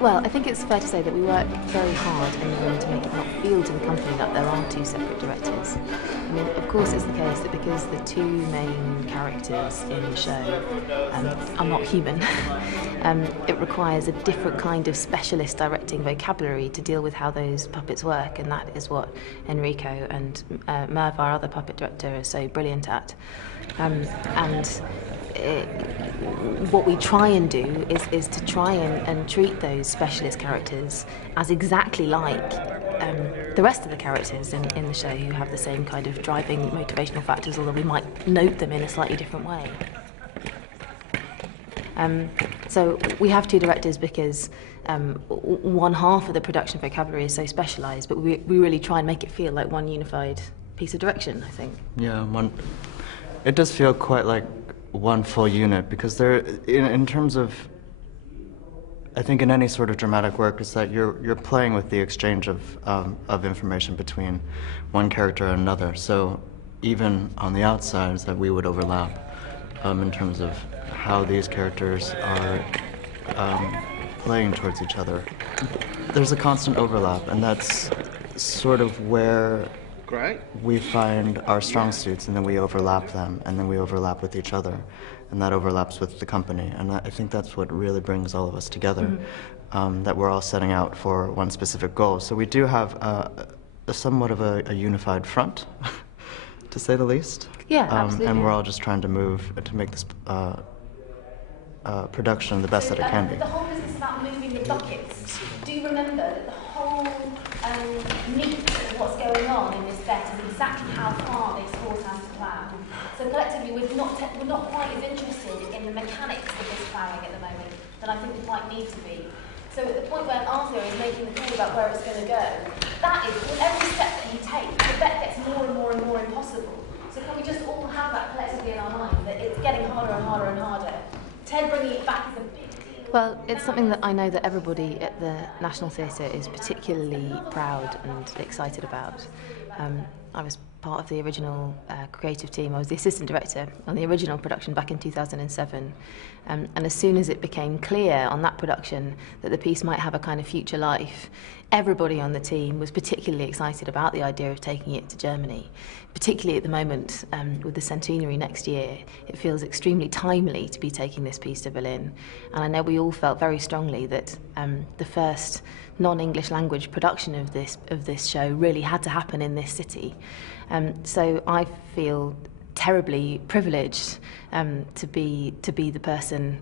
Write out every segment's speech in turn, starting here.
Well, I think it's fair to say that we work very hard in the room to make it not feel to the company that there are two separate directors. I mean, of course it's the case that because the two main characters in the show are not human, it requires a different kind of specialist directing vocabulary to deal with how those puppets work, and that is what Enrico and Merv, our other puppet director, are so brilliant at. What we try and do is to try and treat those specialist characters as exactly like the rest of the characters in the show, who have the same kind of driving motivational factors, although we might note them in a slightly different way. So we have two directors because one half of the production vocabulary is so specialised, but we really try and make it feel like one unified piece of direction, I think. Yeah, it does feel quite like one full unit, because there, in terms of, I think in any sort of dramatic work, is that you're playing with the exchange of information between one character and another. So even on the outside, is that we would overlap in terms of how these characters are playing towards each other. There's a constant overlap, and that's sort of where we find our strong suits, and then we overlap them, and then we overlap with each other, and that overlaps with the company. And I think that's what really brings all of us together, that we're all setting out for one specific goal. So we do have somewhat of a unified front, to say the least. Yeah, absolutely. And we're all just trying to move to make this production the best that it can be. The whole business about moving the buckets, do you remember that the whole meat of what's going on in this bet is exactly how far this horse has to plough? So collectively, we're not quite as interested in the mechanics of this ploughing at the moment than I think we might need to be. So at the point where Arthur is making the call about where it's going to go, that is, with every step that he takes, the bet gets more and more and more impossible. So can we just all have that collectively in our mind, that it's getting harder and harder and harder? Ted bringing it back is a big deal. Well, it's something that I know that everybody at the National Theatre is particularly proud and excited about. I was part of the original creative team. I was the assistant director on the original production back in 2007. And as soon as it became clear on that production that the piece might have a kind of future life, everybody on the team was particularly excited about the idea of taking it to Germany. Particularly at the moment, with the centenary next year, it feels extremely timely to be taking this piece to Berlin. And I know we all felt very strongly that the first non-English language production of this show really had to happen in this city. So I feel terribly privileged to be the person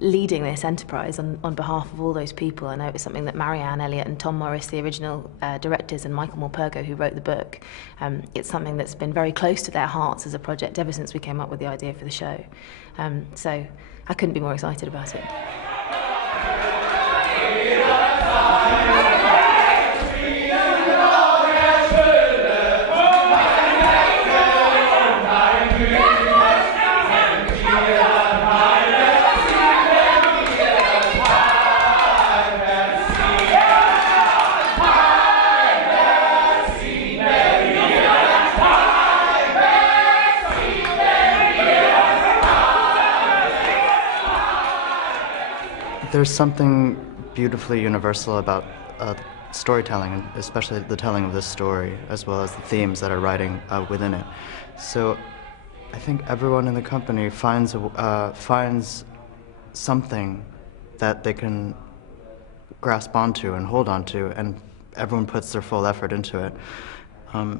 leading this enterprise on behalf of all those people. I know it's something that Marianne Elliott and Tom Morris, the original directors, and Michael Morpurgo, who wrote the book, it's something that's been very close to their hearts as a project ever since we came up with the idea for the show. So I couldn't be more excited about it. There's something beautifully universal about storytelling, especially the telling of this story, as well as the themes that are riding within it. So I think everyone in the company finds something that they can grasp onto and hold onto, and everyone puts their full effort into it. I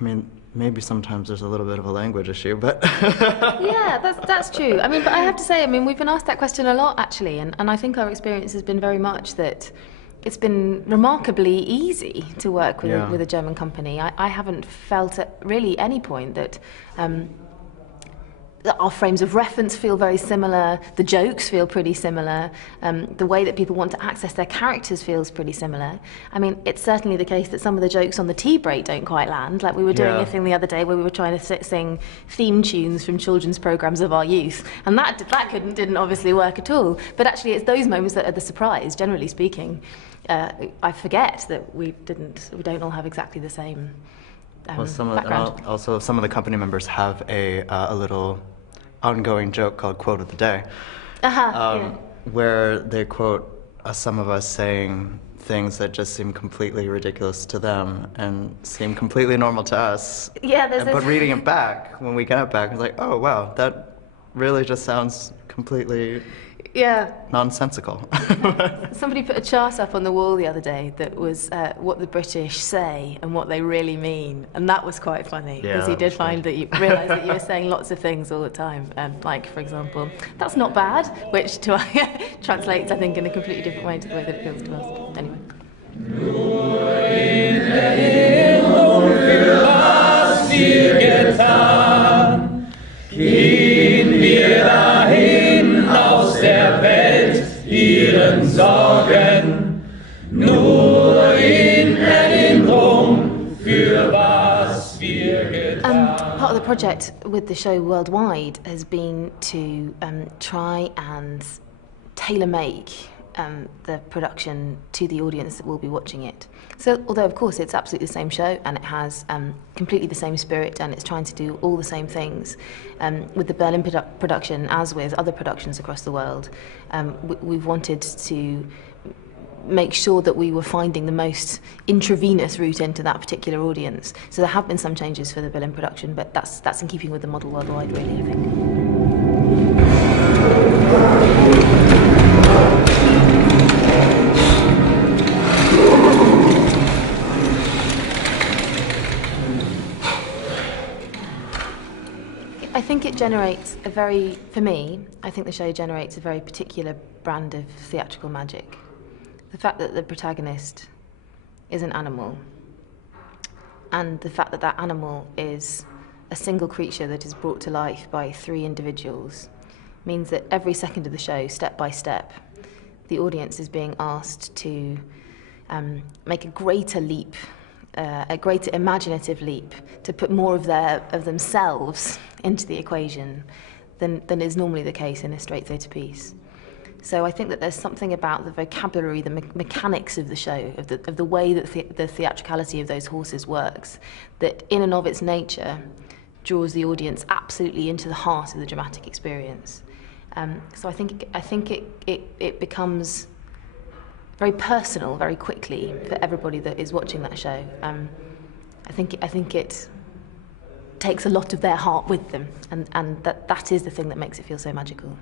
mean, maybe sometimes there's a little bit of a language issue, but... Yeah, that's true. I mean, but I have to say, I mean, we've been asked that question a lot, actually, and I think our experience has been very much that it's been remarkably easy to work with a German company. I haven't felt at really any point that our frames of reference feel very similar, the jokes feel pretty similar, the way that people want to access their characters feels pretty similar. I mean, it's certainly the case that some of the jokes on the tea break don't quite land, like we were doing a thing the other day where we were trying to sing theme tunes from children's programmes of our youth, and that didn't obviously work at all. But actually it's those moments that are the surprise, generally speaking. I forget that we don't all have exactly the same background. Also, some of the company members have a little ongoing joke called Quote of the Day. where they quote some of us saying things that just seem completely ridiculous to them and seem completely normal to us. Yeah, but reading it back, when we get it back, it's like, oh wow, that really just sounds completely nonsensical. Somebody put a chart up on the wall the other day that was what the British say and what they really mean, and that was quite funny, because you did find that you realised that you were saying lots of things all the time, like, for example, that's not bad, which translates, I think, in a completely different way to the way that it feels to us. Anyway. Nur in Erinnerung für was wir getan, gehen wir dahin aus der Welt ihren Sorgen. Nur in Erinnerung für was wir getan. Part of the project with the show worldwide has been to try and tailor-make the production to the audience that will be watching it. So, although of course it's absolutely the same show and it has completely the same spirit and it's trying to do all the same things, with the Berlin production, as with other productions across the world, we've wanted to make sure that we were finding the most intravenous route into that particular audience. So there have been some changes for the Berlin production, but that's in keeping with the model worldwide, really, I think. I think it generates I think the show generates a very particular brand of theatrical magic. The fact that the protagonist is an animal, and the fact that that animal is a single creature that is brought to life by 3 individuals, means that every second of the show, step by step, the audience is being asked to make a greater leap, a greater imaginative leap, to put more of themselves into the equation than is normally the case in a straight theatre piece. So I think that there's something about the vocabulary, the mechanics of the show, of the way that the theatricality of those horses works, that in and of its nature draws the audience absolutely into the heart of the dramatic experience. So I think it becomes very personal very quickly for everybody that is watching that show. I think it takes a lot of their heart with them, and that is the thing that makes it feel so magical.